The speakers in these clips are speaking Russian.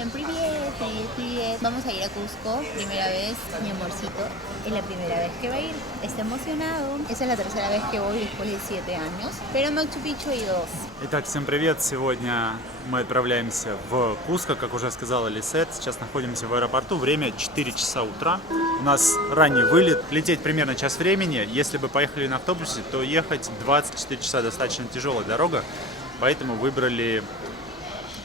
Всем привет, привет, привет. Vamos a ir a Cusco, primera vez, mi amorcito. Es la primera vez que va a ir. Está emocionado. Esa es la tercera vez que voy después de 7 años. Pero en Machu Picchu hay 2. Итак, всем привет! Сегодня мы отправляемся в Куско, как уже сказала Лисет. Сейчас находимся в аэропорту. Время 4 часа утра. У нас ранний вылет. Лететь примерно час времени. Если бы поехали на автобусе, то ехать 24 часа достаточно тяжелая дорога. Поэтому выбрали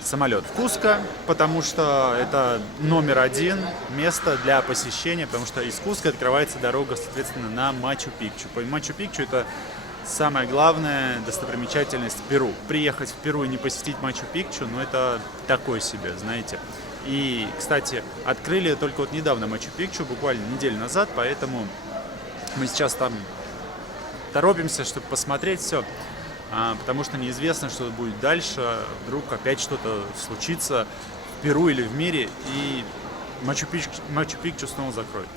самолет в Куско, потому что это номер один место для посещения, потому что из Куско открывается дорога, соответственно, на Мачу-Пикчу. Мачу-Пикчу — это самая главная достопримечательность Перу. Приехать в Перу и не посетить Мачу-Пикчу, ну это такое себе, знаете. И, кстати, открыли только вот недавно Мачу-Пикчу, буквально неделю назад, поэтому мы сейчас там торопимся, чтобы посмотреть все. Потому что неизвестно, что будет дальше. Вдруг опять что-то случится в Перу или в мире, и Мачу-Пикчу снова закроют.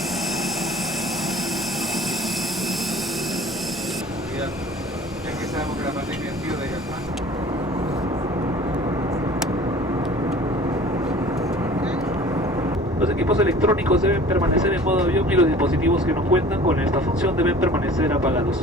Los equipos electrónicos deben permanecer en modo avión y los dispositivos que no cuentan con esta función deben permanecer apagados.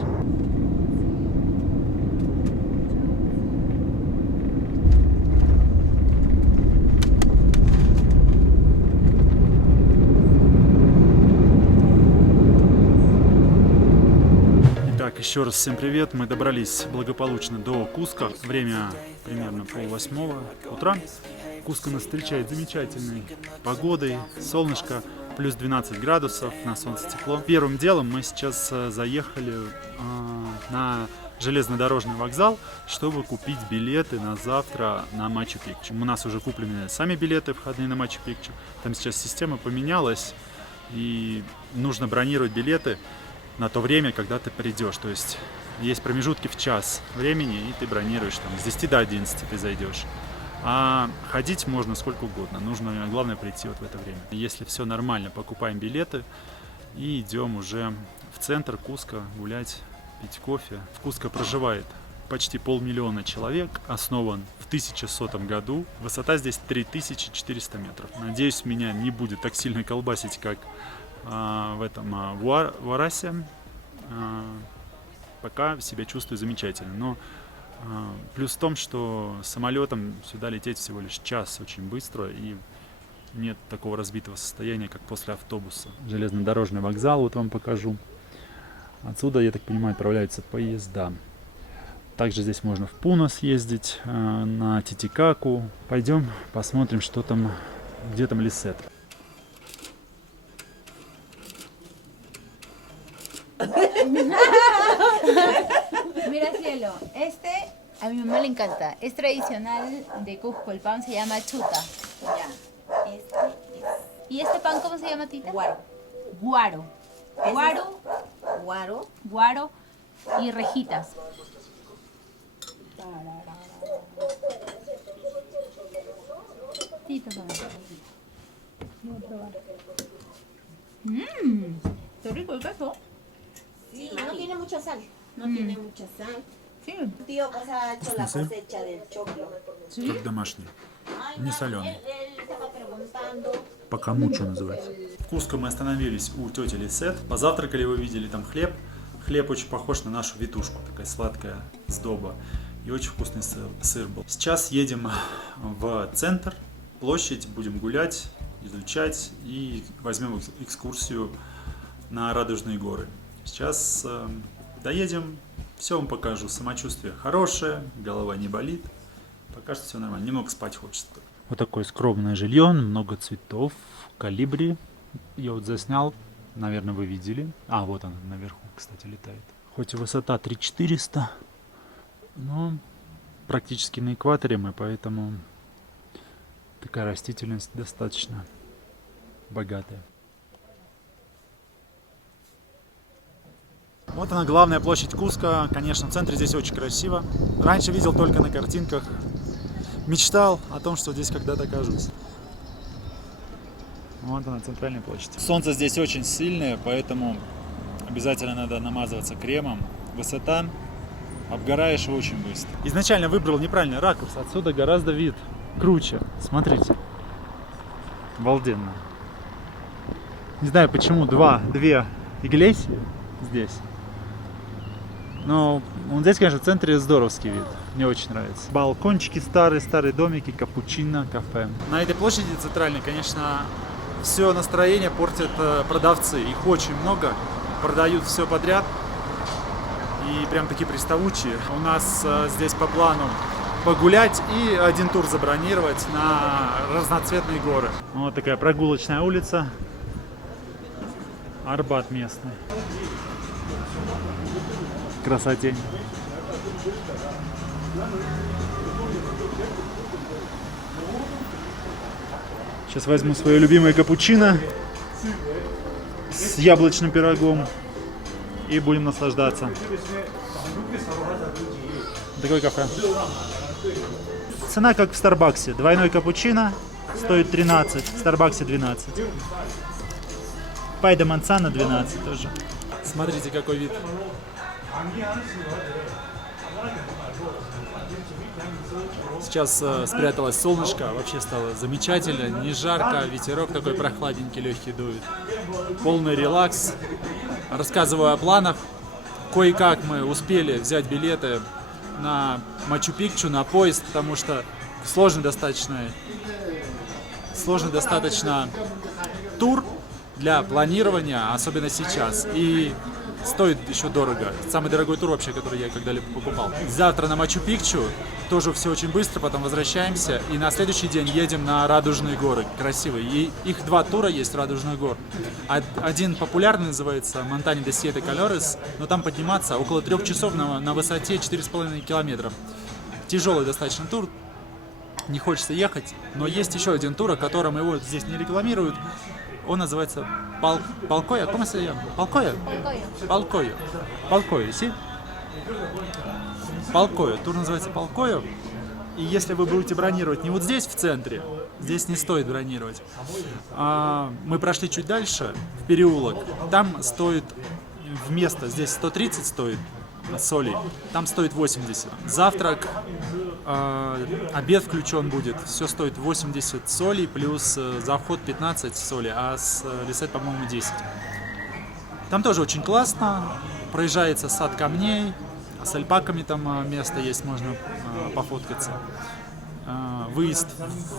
Еще раз всем привет, мы добрались благополучно до Куско, время примерно 7:30 утра. Куско нас встречает замечательной погодой, солнышко, плюс 12 градусов, на солнце тепло. Первым делом мы сейчас заехали на железнодорожный вокзал, чтобы купить билеты на завтра на Мачу-Пикчу. У нас уже куплены сами билеты входные на Мачу-Пикчу, там сейчас система поменялась и нужно бронировать билеты на то время, когда ты придешь. То есть есть промежутки в час времени, и ты бронируешь там с 10 до 11 ты зайдешь. А ходить можно сколько угодно. Нужно, главное, прийти вот в это время. Если все нормально, покупаем билеты и идем уже в центр Куско гулять, пить кофе. В Куско проживает почти 500 000 человек. Основан в 1100 году. Высота здесь 3400 метров. Надеюсь, меня не будет так сильно колбасить, как в этом Уарасе. Пока себя чувствую замечательно, но плюс в том, что самолетом сюда лететь всего лишь час очень быстро, и нет такого разбитого состояния, как после автобуса. Железнодорожный вокзал, вот вам покажу. Отсюда, я так понимаю, отправляются поезда. Также здесь можно в Пуна съездить, на Титикаку. Пойдем посмотрим, что там, где там Лисет. Mira, cielo, este a mi mamá le encanta. Es tradicional de Cusco. El pan se llama chuta. Ya, este es ¿Y este pan cómo se llama, tita? guaro. Guaro. Guaro, Guaro. guaro y rejitas. Tita, voy a probar. Qué rico el queso. Sí, no tiene mucha sal. No tiene mucha sal. Sí. Tío, pues ha hecho la cosecha del choclo. Как домашний, не соленый. Él estaba preguntando. Пока мучу называется. В Куско мы остановились у тети Лисет. Позавтракали, вы видели там хлеб. Хлеб очень похож на нашу витушку, такая сладкая сдоба. И очень вкусный сыр был. Сейчас едем в центр, площадь, будем гулять, изучать и возьмем экскурсию на Радужные горы. Сейчас доедем, все вам покажу. Самочувствие хорошее, голова не болит. Пока что все нормально, немного спать хочется. Вот такое скромное жилье, много цветов, колибри. Я вот заснял, наверное, вы видели. А, вот он наверху, кстати, летает. Хоть и высота 3400, но практически на экваторе мы, поэтому такая растительность достаточно богатая. Вот она, главная площадь Куско. Конечно, в центре здесь очень красиво. Раньше видел только на картинках. Мечтал о том, что здесь когда-то окажусь. Вот она, центральная площадь. Солнце здесь очень сильное, поэтому обязательно надо намазываться кремом. Высота, обгораешь очень быстро. Изначально выбрал неправильный ракурс. Отсюда гораздо вид круче. Смотрите. Обалденно. Не знаю, почему две иглесии здесь. Но вот здесь, конечно, в центре здоровский вид. Мне очень нравится. Балкончики старые домики, капучино, кафе. На этой площади центральной, конечно, все настроение портят продавцы. Их очень много. Продают все подряд. И прям такие приставучие. У нас здесь по плану погулять и один тур забронировать на разноцветные горы. Вот такая прогулочная улица. Арбат местный. Красотень. Сейчас возьму свое любимое капучино с яблочным пирогом и будем наслаждаться. Такое кафе. Цена как в Старбаксе. Двойной капучино стоит 13, в Старбаксе 12. Пайда Мансана 12 тоже. Смотрите, какой вид. Сейчас спряталось солнышко, вообще стало замечательно, не жарко, ветерок такой прохладненький, легкий дует. Полный релакс. Рассказываю о планах. Кое-как мы успели взять билеты на Мачу-Пикчу, на поезд, потому что сложный достаточно тур для планирования, особенно сейчас. И стоит еще дорого. Самый дорогой тур вообще, который я когда-либо покупал. Завтра на Мачу-Пикчу. Тоже все очень быстро, потом возвращаемся. И на следующий день едем на Радужные горы. Красивые. И их два тура есть Радужных гор. Один популярный называется Монтани де Сиете Колорес. Но там подниматься около 3 часов на высоте 4,5 километров. Тяжелый достаточно тур. Не хочется ехать. Но есть еще один тур, о котором его здесь не рекламируют. Он называется Палкоя. ¿Cómo se llama? Палкоя? Палкоя, си? Палкоя. Тур называется Палкоя. И если вы будете бронировать не вот здесь, в центре, здесь не стоит бронировать. Мы прошли чуть дальше, в переулок. Там стоит вместо, здесь 130 стоит солей, там стоит 80. Завтрак, обед включен будет, все стоит 80 солей, плюс за вход 15 солей, а с Лисет, по-моему, 10. Там тоже очень классно, проезжается сад камней, с альпаками там место есть, можно пофоткаться. Выезд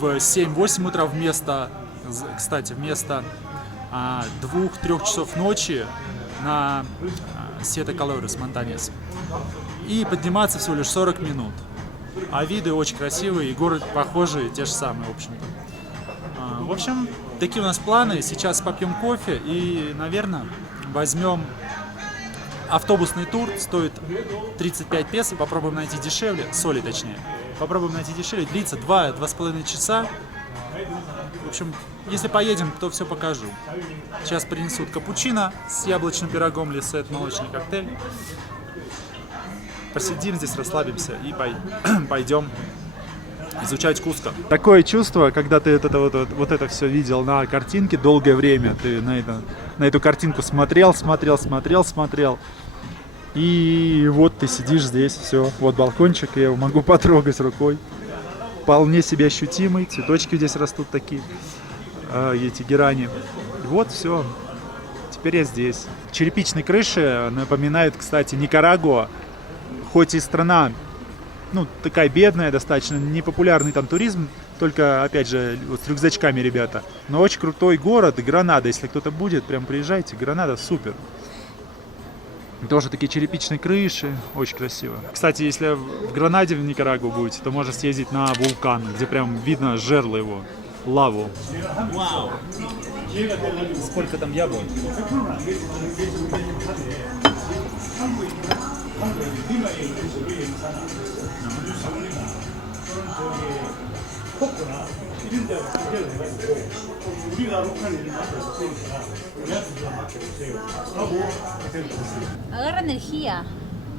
в 7-8 утра вместо 2-3 часов ночи на Сиете Колорес Монтанес. И подниматься всего лишь 40 минут. А виды очень красивые, и горы похожие, те же самые, в общем-то. В общем, такие у нас планы. Сейчас попьем кофе и, наверное, возьмем автобусный тур. Стоит 35 песо. Попробуем найти дешевле, соли точнее. Попробуем найти дешевле. Длится 2-2,5 часа. В общем, если поедем, то все покажу. Сейчас принесут капучино с яблочным пирогом, Лисет, молочный коктейль. Посидим здесь, расслабимся и пойдем изучать Куско. Такое чувство, когда ты вот это все видел на картинке долгое время, ты на эту картинку смотрел. И вот ты сидишь здесь, все, вот балкончик, я его могу потрогать рукой. Вполне себе ощутимый, цветочки здесь растут такие, эти герани. И вот все, теперь я здесь. Черепичные крыши напоминают, кстати, Никарагуа, хоть и страна, такая бедная достаточно, непопулярный там туризм, только, опять же, вот с рюкзачками ребята. Но очень крутой город, Гранада, если кто-то будет, прям приезжайте, Гранада супер. Тоже такие черепичные крыши, очень красиво. Кстати, если в Гранаде, в Никарагуа будете, то можно съездить на вулкан, где прям видно жерло его, лаву. Вау! Сколько там яблок? Agarra energía.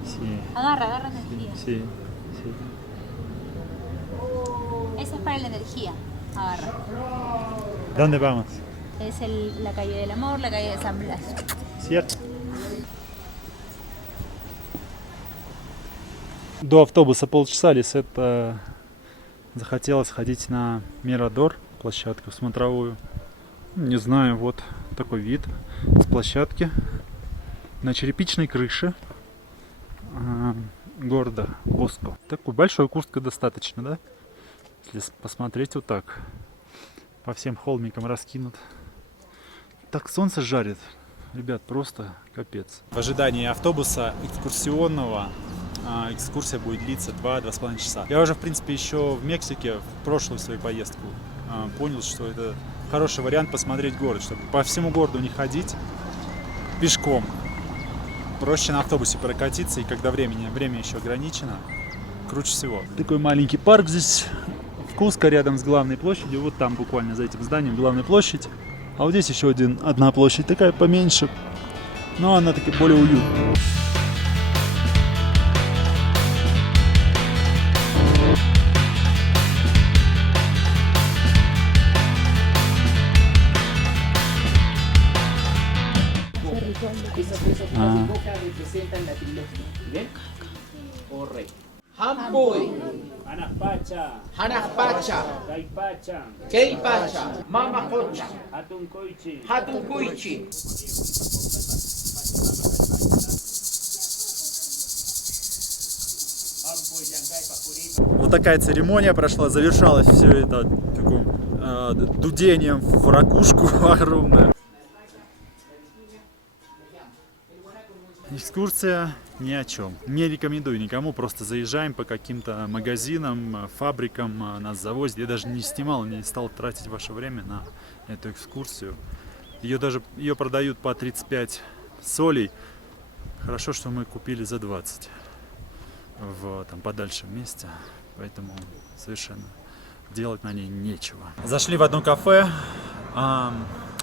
Sí. Agarra energía. Sí. Esa es para la energía. Agarra. ¿Dónde vamos? Es la calle del amor, la calle de San Blas. ¿Cierto? До автобуса полчаса, Лисет захотела сходить на Мирадор, площадку смотровую. Не знаю, вот такой вид с площадки на черепичной крыше города Куско. Такой большой Куско достаточно, да? Если посмотреть вот так, по всем холмикам раскинут. Так солнце жарит, ребят, просто капец. В ожидании автобуса экскурсионного экскурсия будет длиться 2-2,5 часа. Я уже, в принципе, еще в Мексике, в прошлую свою поездку, понял, что это хороший вариант посмотреть город, чтобы по всему городу не ходить пешком. Проще на автобусе прокатиться, и когда время еще ограничено, круче всего. Такой маленький парк здесь в Куско, рядом с главной площадью. Вот там буквально за этим зданием главная площадь. А вот здесь еще одна площадь, такая поменьше, но она таки более уютная. Esas bocas representan la trilogía. ¿Ven? Correcto. Hamboy, Anaspacha, Hanaspacha, Caipacha, Keipacha, Mamacocha, Atuncoichi. Hatuncuichi. Вот такая церемония прошла, завершалось все это таким дудением в ракушку огромное. Экскурсия ни о чем. Не рекомендую никому, просто заезжаем по каким-то магазинам, фабрикам, нас завозят. Я даже не снимал, не стал тратить ваше время на эту экскурсию. Ее продают по 35 солей. Хорошо, что мы купили за 20 в там подальшем месте, поэтому совершенно делать на ней нечего. Зашли в одно кафе,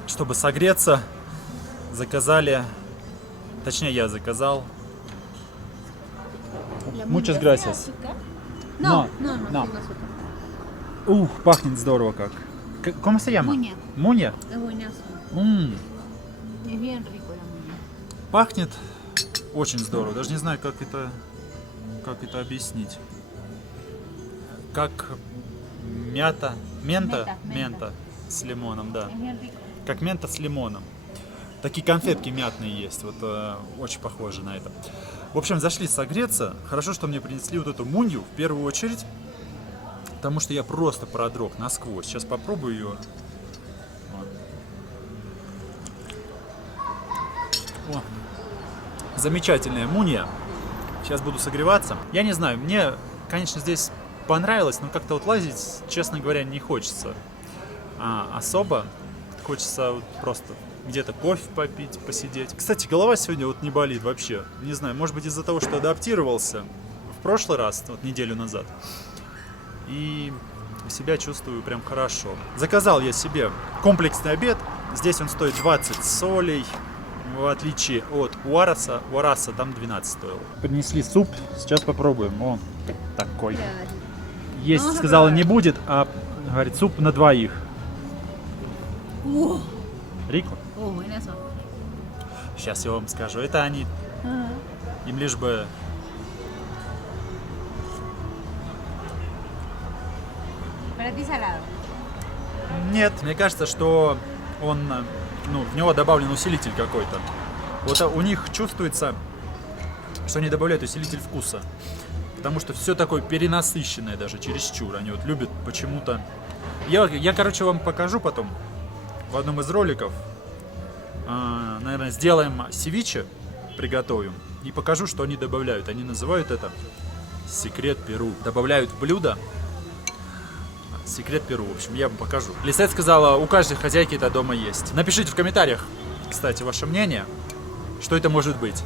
чтобы согреться, заказали. Точнее, я заказал. Muchas gracias. No. Ух, пахнет здорово как. ¿Cómo se llama? Muña. Muña? Es buenazo. Es bien rico la muña. Пахнет очень здорово. Даже не знаю, как это объяснить. Как мента с лимоном, да. Es bien rico. Как мента с лимоном. Такие конфетки мятные есть, вот очень похожи на это. В общем, зашли согреться. Хорошо, что мне принесли вот эту мунью в первую очередь, потому что я просто продрог насквозь. Сейчас попробую ее. О, замечательная мунья. Сейчас буду согреваться. Я не знаю, мне, конечно, здесь понравилось, но как-то вот лазить, честно говоря, не хочется особо. Хочется вот просто где-то кофе попить, посидеть. Кстати, голова сегодня вот не болит вообще. Не знаю, может быть из-за того, что адаптировался в прошлый раз, вот неделю назад. И себя чувствую прям хорошо. Заказал я себе комплексный обед. Здесь он стоит 20 солей. В отличие от Уараса. Уараса там 12 стоил. Принесли суп. Сейчас попробуем. О, такой. Есть, сказала, не будет, а говорит, суп на двоих. Рико? Oh, buenazo. Сейчас я вам скажу. Это они. Им лишь бы... Para ti salado. Нет, мне кажется, что в него добавлен усилитель какой-то. Вот у них чувствуется, что они добавляют усилитель вкуса. Потому что все такое перенасыщенное даже, чересчур. Они вот любят почему-то... Я, короче, вам покажу потом в одном из роликов. Наверное, сделаем севиче, приготовим. И покажу, что они добавляют. Они называют это секрет Перу. Добавляют в блюдо секрет Перу. В общем, я вам покажу. Лисет сказала, у каждой хозяйки это дома есть. Напишите в комментариях, кстати, ваше мнение, что это может быть.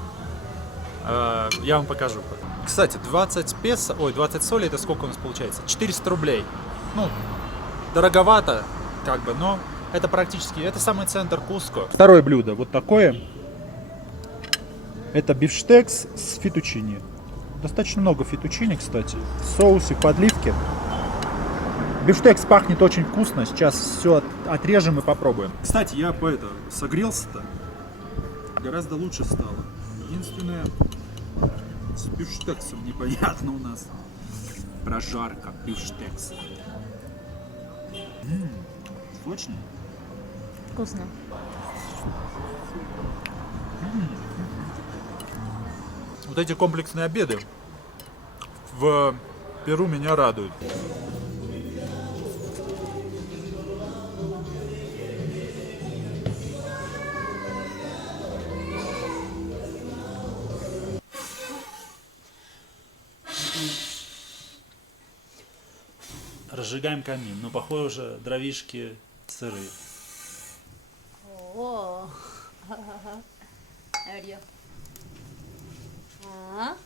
Я вам покажу. Кстати, 20 солей, это сколько у нас получается? 400 рублей. Ну, дороговато, как бы, но это практически, это самый центр Куско. Второе блюдо, вот такое. Это бифштекс с фетучини. Достаточно много фетучини, кстати. В соусе, в подливке. Бифштекс пахнет очень вкусно. Сейчас все отрежем и попробуем. Кстати, я согрелся-то. Гораздо лучше стало. Единственное, с бифштексом непонятно у нас. Прожарка бифштекса. Сочный. Вкусно. Вот эти комплексные обеды в Перу меня радуют. Разжигаем камин, но похоже, дровишки сырые. Oh. A ver yo. Ah.